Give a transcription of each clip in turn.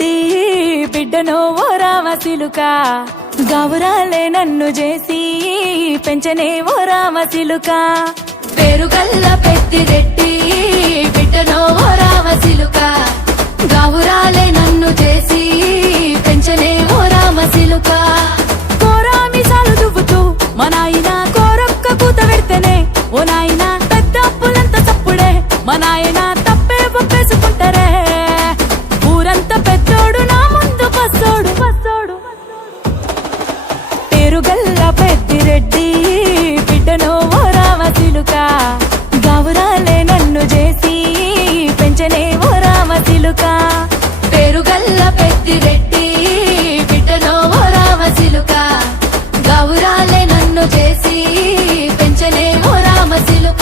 రెడ్డి బిడ్డనో ఓ రామసిలుక గౌరాలే నన్ను చేసి పెంచనే ఓ రామసిలుక పేరుగల్ల పెద్దిరెడ్డి బిడ్డనో ఓ రామసిలుక గౌరాలే నన్ను చేసి పెంచనే ఓ రామసిలుక కోరామిసాలు దువ్వుతూ మా నాయన కోరొక్క కూత పెడితేనే ఓ నాయన పెద్ద అప్పులంత తప్పుడే మా నాయన తప్పే ఒప్పేసుకుంటారే ఊరంతా పెద్దోడు నా ముందు పచ్చోడు పచ్చోడు పేరుగల్ల పెద్దిరెడ్డి బిడ్డనో ఓ రామసిలుక గౌరాలే నన్ను చేసి పెంచనే ఓ రామసిలుక పేరుగల్ల పెద్దిరెడ్డి బిడ్డనో ఓ రామసిలుక గౌరాలే నన్ను చేసి పెంచనే ఓ రామసిలుక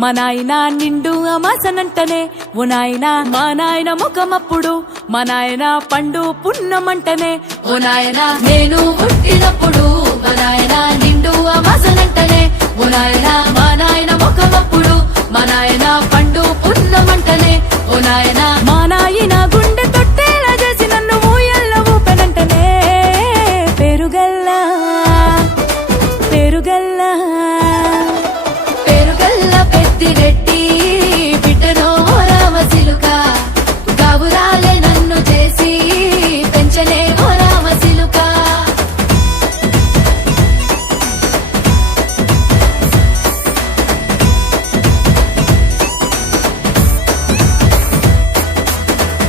మా నాయన నిండు అమాసనంటనే ఓ నాయన మా నాయన ముఖమప్పుడు మా నాయన పండు పున్నమంటనే ఓ నాయన నేను పుట్టినప్పుడు మా నాయన నిండు అమాసనంటనే ఓ నాయన మా నాయన ముఖమప్పుడు మా నాయన పండు పున్నమంటనే ఓ నాయన మా నాయన గుండె తొట్టేలా చేసి నన్ను ఊయల్ల ఊపెనంటనే పేరుగల్లా పేరుగల్లా పెద్దిరెడ్డి బిడ్డనో ఓ రామసిలుక గౌరాలే నన్ను చేసి పెంచనే ఓ రామసిలుక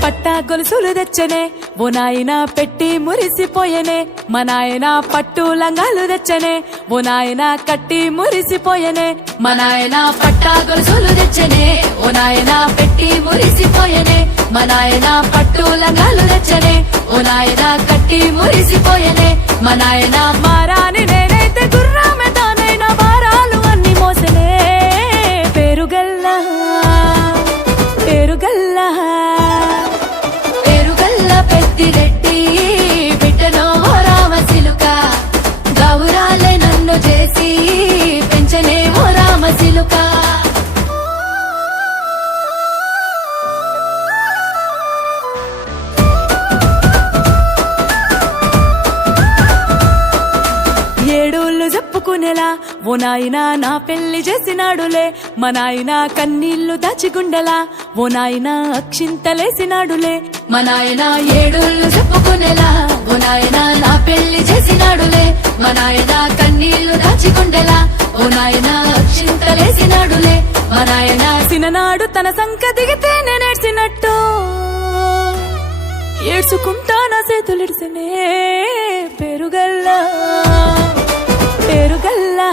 పట్టా గొలుసులు తెచ్చనే ఓ నాయన పెట్టి మురిసిపోయనే మా నాయన పట్టు లంగాలు తెచ్చనే ఓ నాయన కట్టి మురిసిపోయనే మా నాయన పట్టా గొలుసులు తెచ్చనే ఓ నాయన పెట్టి మురిసిపోయనే మా నాయన పట్టు లంగాలు తెచ్చనే ఓ నాయన కట్టి మురిసిపోయనే మా నాయన మారాని నేనైతే గుర్రామె తానైనా భారాలు అన్ని మోసనే పేరుగల్లా పేరుగల్లా పేరుగల్ల పెద్దిరెడ్డి బిడ్డనో ఓ రామసిలుక గౌరాలే నన్ను చేసి పెంచనే ఓ రామసిలుక ఏడోళ్ళు చెప్పుకునేలా ఓ నాయన నా పెళ్లి చేసినాడులే మా నాయన కన్నీళ్లు దాచిగుండెలా ఓ నాయన అక్షింతలేసినాడులే మా నాయన ఏడోళ్ళు చెప్పుకునేలా ఓ నాయన నా పెళ్లి చేసినాడులే మా నాయన కన్నీళ్లు దాచిగుండెలా ఓ నాయన అక్షింతలేసినాడులే మా నాయన సిననాడు తన సంక దిగితే నేనేడ్చినట్టు ఏడ్చుకుంటా నా చేతులిడిసినే పేరుగల్లా పేరుగల్లా